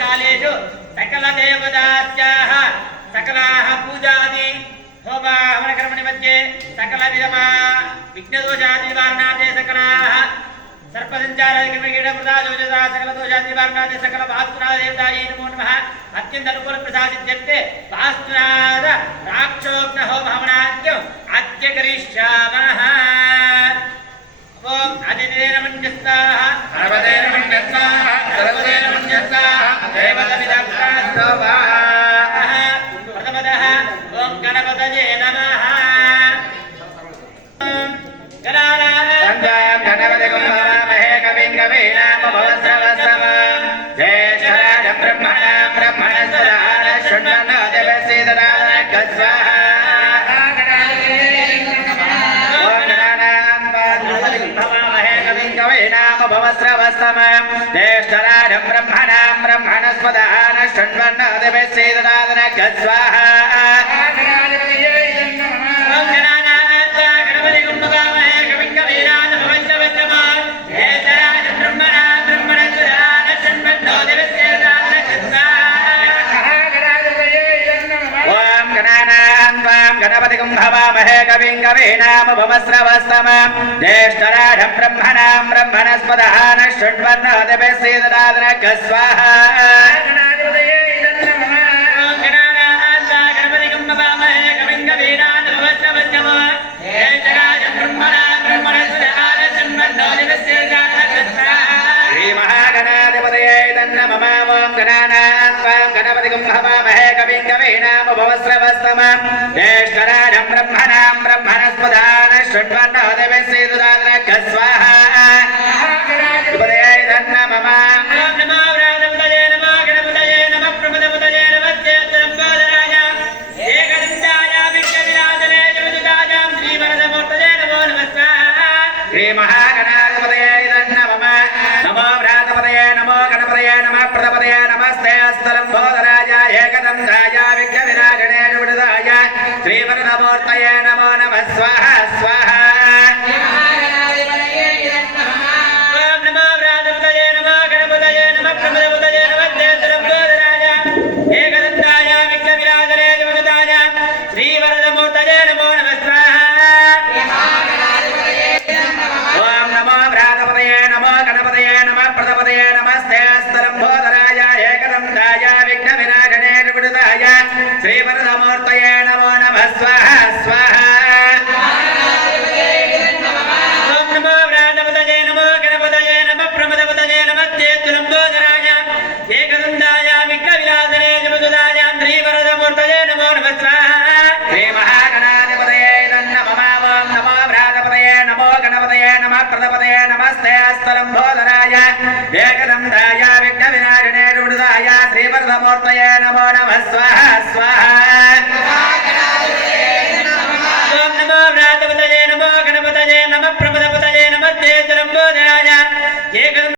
कालेषु सकल देवतास्याः सकलाः पूजादि होमा हवनकर्मणि मध्ये सकल विधमा विघ्नदोषादि निवारणार्थे सकलाः सर्पसञ्चारादिकर्मकीटप्रदादोषता सकल दोषादि निवारणार्थे सकल वास्तुनाथ देवतायै नमो नमः अत्यन्त अनुकूल प्रसादित्यन्ते वास्तुनाथ राक्षोग्न होम हवनाद्यम् अद्य करिष्यामः ओम आदित्येन मन्यस्ताः सर्वदेन मन्यस्ताः सर्वदेन मन्यस्ताः देवदविदप्रास्तोवाः प्रथमतः ओम गणपतये नमः गणपतिं नमामहे कविं कवीनामुपमश्रवस्तमं ज्येष्ठराजं ब्रह्मणस्पतिं शृण्वन्नोतिभिः स्वाहा भवस्रवस्तमं ज्येष्ठराजं ब्रह्मणस्पतिं शृण्वन्नोतिभिः स्वाहा गणपतिं भवामहे कविं कवीनामुपमश्रवस्तमं ज्येष्ठराजं ब्रह्मणस्पतिं शृण्वन्नोतिभिः स्वाहा गणपतिं भवामहे कविं कवीनामुपमश्रवस्तमं ज्येष्ठराजं ब्रह्मणस्पतिं शृण्वन्नोतिभिः स्वाहा श्रीवरदमूर्तये नमो नमः स्वाहा स्वाहा ओम नमो व्रातपतये नमः गणपतये नमः प्रमदपतये नमः देवलंबोदराय एकदन्ताय विघ्नविनाशने जगदाय श्रीवरदमूर्तये नमो नमः स्वाहा ओम नमो व्रातपतये नमो गणपतये नमः प्रमदपतये नमस्ते स्तलंबोदराय एकदन्ताय विघ्नविनाशने जगदाय श्रीवरदमूर्तये नमो नमः स्वाहा स्वाहा ओम नमो व्रातपतये नमो गणपतये नमः प्रमदपतये नमः देवलंबोदराय एकदन्ताय विघ्नविनाशने जगदाय श्रीवरदमूर्तये नमो नमः स्वाहा श्री महागणाधिपतये नमः ओम नमो व्रातपतये नमो गणपतये नमः प्रमदपतये नमस्ते स्तलंबोदराय एकदन्ताय विघ्नविनाशने जगदाय श्रीवरदमूर्तये नमो नमः स्वाहा स्वाहा ओम नमो व्रातपतये नमो गणपतये नमः प्रमदपतये नमः देवलंबोदराय